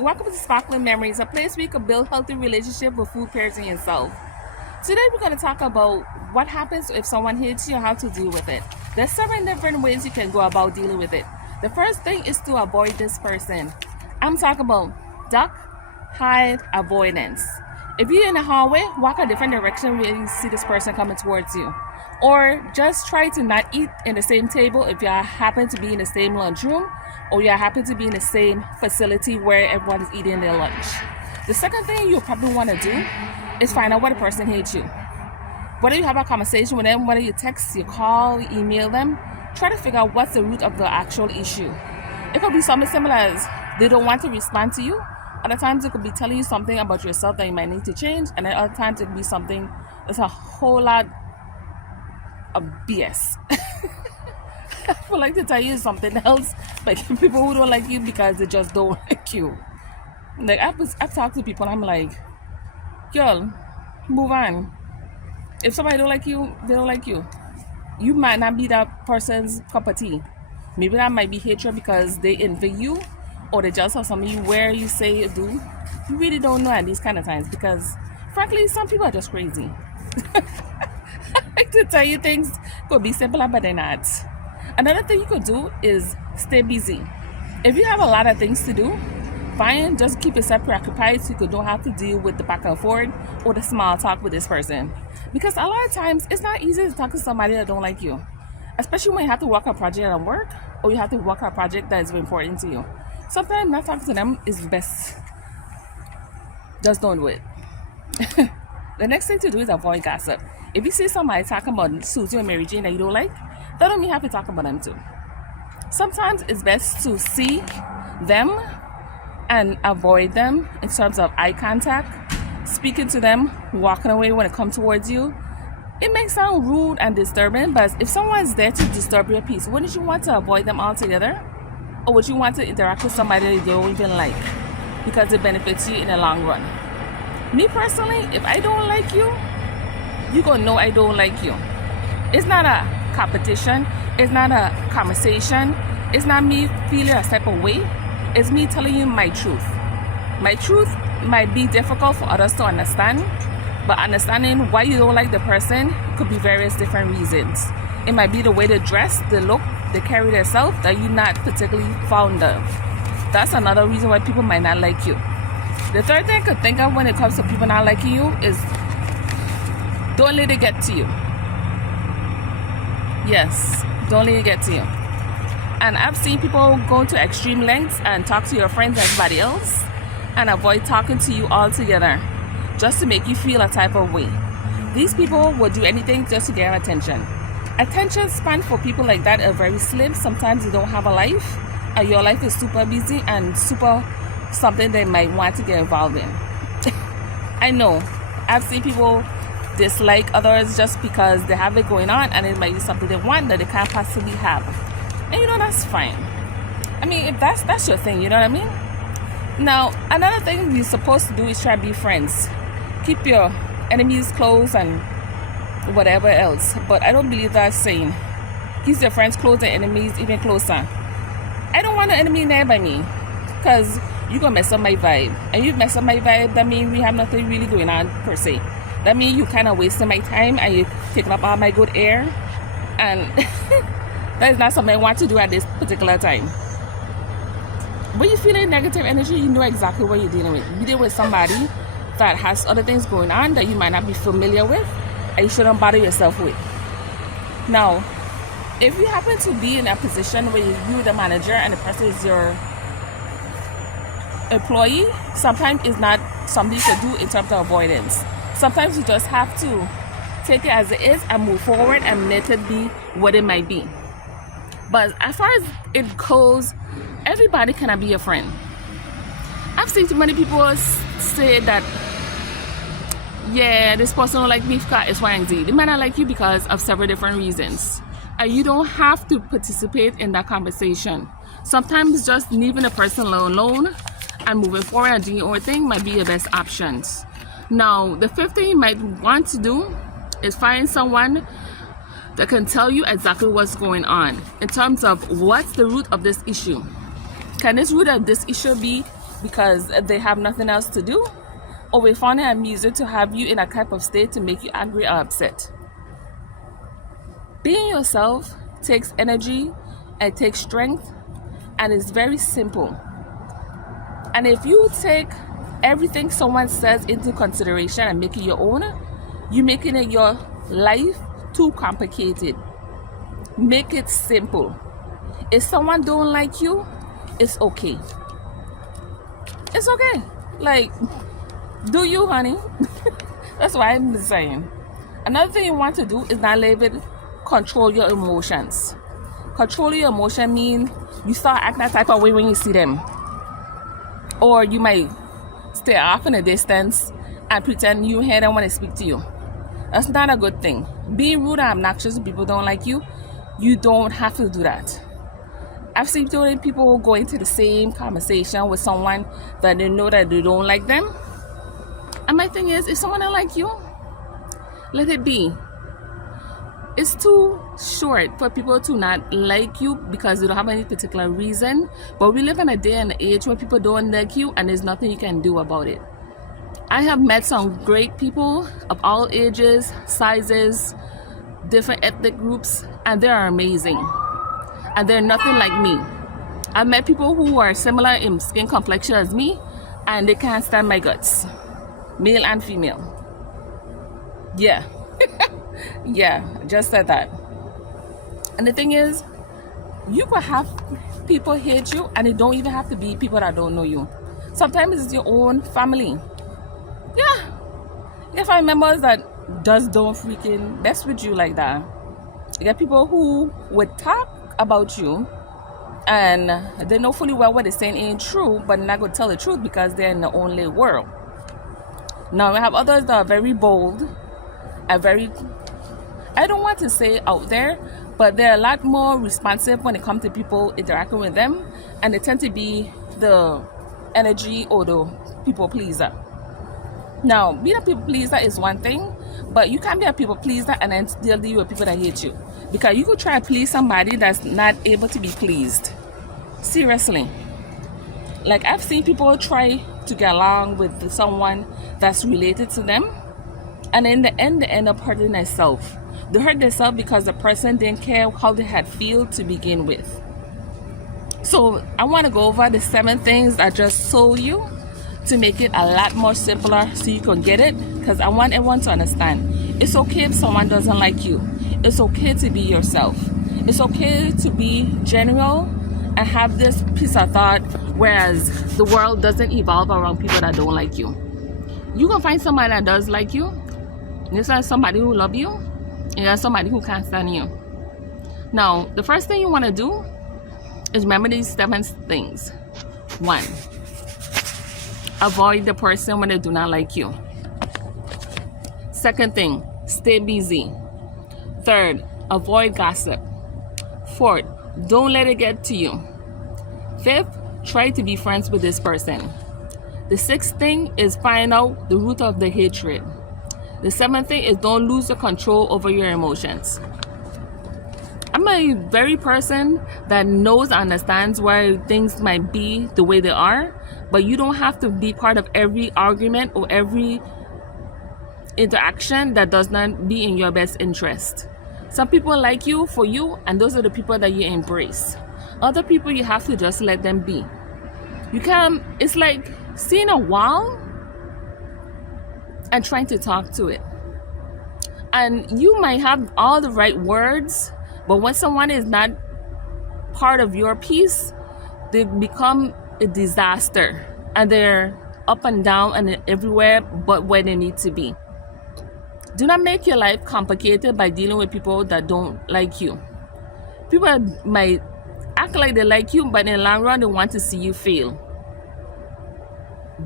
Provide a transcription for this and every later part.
Welcome to Sparkling Memories, a place where you can build healthy relationship with food, pairs, and yourself. Today we're going to talk about what happens if someone hits you and how to deal with it. There's 7 different ways you can go about dealing with it. The first thing is to avoid this person. I'm talking about duck, hide, avoidance. If you're in the hallway, walk a different direction when you see this person coming towards you. Or just try to not eat in the same table if you happen to be in the same lunchroom or you happen to be in the same facility where everyone is eating their lunch. The second thing you probably want to do is find out why the person hates you. Whether you have a conversation with them, whether you text, you call, email them, try to figure out what's the root of the actual issue. It could be something similar as they don't want to respond to you. Other times it could be telling you something about yourself that you might need to change, and then other times it could be something that's a whole lot of BS. I would like to tell you something else, like people who don't like you because they just don't like you. Like I've talked to people and I'm like, girl, move on. If somebody don't like you, they don't like you. You might not be that person's cup of tea. Maybe that might be hatred because they envy you or they just have something you wear, you say, you do. You really don't know at these kind of times because frankly, some people are just crazy. I like to tell you things could be simpler, but they're not. Another thing you could do is stay busy. If you have a lot of things to do, fine, just keep yourself preoccupied so you don't have to deal with the back and forth or the small talk with this person. Because a lot of times, it's not easy to talk to somebody that don't like you. Especially when you have to work a project at work or you have to work a project that is important to you. Sometimes not talking to them is best. Just don't do it. The next thing to do is avoid gossip. If you see somebody talking about Susie or Mary Jane that you don't like, that don't mean you have to talk about them too. Sometimes it's best to see them and avoid them in terms of eye contact, speaking to them, walking away when it comes towards you. It may sound rude and disturbing, but if someone's there to disturb your peace, wouldn't you want to avoid them altogether? Or would you want to interact with somebody that you don't even like because it benefits you in the long run? Me personally, if I don't like you, you're going to know I don't like you. It's not a competition. It's not a conversation. It's not me feeling a type of way. It's me telling you my truth. My truth might be difficult for others to understand, but understanding why you don't like the person could be various different reasons. It might be the way they dress, the look, they carry themselves that you're not particularly fond of. That's another reason why people might not like you. The third thing I could think of when it comes to people not liking you is don't let it get to you. Yes, don't let it get to you. And I've seen people go to extreme lengths and talk to your friends and everybody else and avoid talking to you altogether just to make you feel a type of way. These people will do anything just to get attention. Attention span for people like that are very slim. Sometimes you don't have a life and your life is super busy and super something they might want to get involved in. I know. I've seen people dislike others just because they have it going on and it might be something they want that they can't possibly have. And that's fine. I mean, if that's your thing, you know what I mean? Now, another thing you're supposed to do is try to be friends. Keep your enemies close and whatever else. But I don't believe that's saying keep your friends close and enemies even closer. I don't want an enemy there by me because you're going to mess up my vibe. And you mess up my vibe, that means we have nothing really going on per se. That means you kind of wasting my time and you taking up all my good air. And that is not something I want to do at this particular time. When you're feeling negative energy, you know exactly what you're dealing with. You're dealing with somebody that has other things going on that you might not be familiar with and you shouldn't bother yourself with. Now, if you happen to be in a position where you're the manager and the person is your employee, sometimes it's not something you can do in terms of avoidance. Sometimes you just have to take it as it is and move forward and let it be what it might be. But as far as it goes, everybody cannot be your friend. I've seen too many people say that, yeah, this person don't like me because X, Y, and Z. They might not like you because of several different reasons. And you don't have to participate in that conversation. Sometimes just leaving a person alone and moving forward and doing your own thing might be your best options. Now, the fifth thing you might want to do is find someone that can tell you exactly what's going on in terms of what's the root of this issue. Can this root of this issue be because they have nothing else to do, or we find it amusing to have you in a type of state to make you angry or upset. Being yourself takes energy and takes strength, and it's very simple. And if you take everything someone says into consideration and make it your own, you're making it your life too complicated. Make it simple. If someone don't like you, it's okay. It's okay. Like, do you, honey? That's what I'm saying. Another thing you want to do is not let it control your emotions. Control your emotion means you start acting that type of way when you see them. Or you might stay off in a distance and pretend you hear them when they speak to you. That's not a good thing. Being rude and obnoxious when people don't like you, you don't have to do that. I've seen people go into the same conversation with someone that they know that they don't like them. And my thing is, if someone don't like you, let it be. It's too short for people to not like you because they don't have any particular reason. But we live in a day and age where people don't like you and there's nothing you can do about it. I have met some great people of all ages, sizes, different ethnic groups, and they are amazing. And they're nothing like me. I've met people who are similar in skin complexion as me, and they can't stand my guts. Male and female. Yeah. Yeah, just said that. And the thing is, you could have people hate you, and it don't even have to be people that don't know you. Sometimes it's your own family. Yeah. You get family members that just don't freaking mess with you like that. You get people who would talk about you, and they know fully well what they're saying ain't true, but not going to tell the truth because they're in their own little world. Now, we have others that are very bold and very, I don't want to say out there, but they're a lot more responsive when it comes to people interacting with them, and they tend to be the energy or the people pleaser. Now, being a people pleaser is one thing, but you can't be a people pleaser and then still deal with people that hate you, because you could try to please somebody that's not able to be pleased. Seriously. Like, I've seen people try to get along with someone that's related to them, and in the end, they end up hurting themselves. They hurt themselves because the person didn't care how they had feel to begin with. So I want to go over the 7 things I just told you to make it a lot more simpler so you can get it, because I want everyone to understand. It's okay if someone doesn't like you. It's okay to be yourself. It's okay to be genuine and have this piece of thought, whereas the world doesn't evolve around people that don't like you. You can find somebody that does like you. There's somebody who loves you, and there's somebody who can't stand you. Now, the first thing you want to do is remember these 7 things. 1, avoid the person when they do not like you. 2nd thing, stay busy. 3rd, avoid gossip. 4th, don't let it get to you. 5th, try to be friends with this person. The 6th thing is find out the root of the hatred. The 7th thing is don't lose the control over your emotions. I'm a very person that knows and understands why things might be the way they are, but you don't have to be part of every argument or every interaction that does not be in your best interest. Some people like you for you, and those are the people that you embrace. Other people, you have to just let them be. You can, it's like seeing a wall and trying to talk to it. And you might have all the right words, but when someone is not part of your piece, they become a disaster, and they're up and down and everywhere but where they need to be. Do not make your life complicated by dealing with people that don't like you. People might act like they like you, but in the long run, they want to see you fail.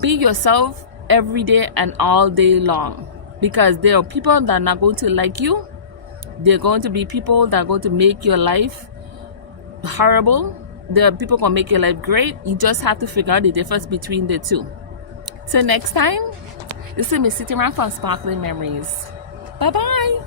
Be yourself every day and all day long, because there are people that are not going to like you. There are going to be people that are going to make your life horrible. There are people going to make your life great. You just have to figure out the difference between the two. Till next time, this is Miss City Around from Sparkling Memories. Bye-bye.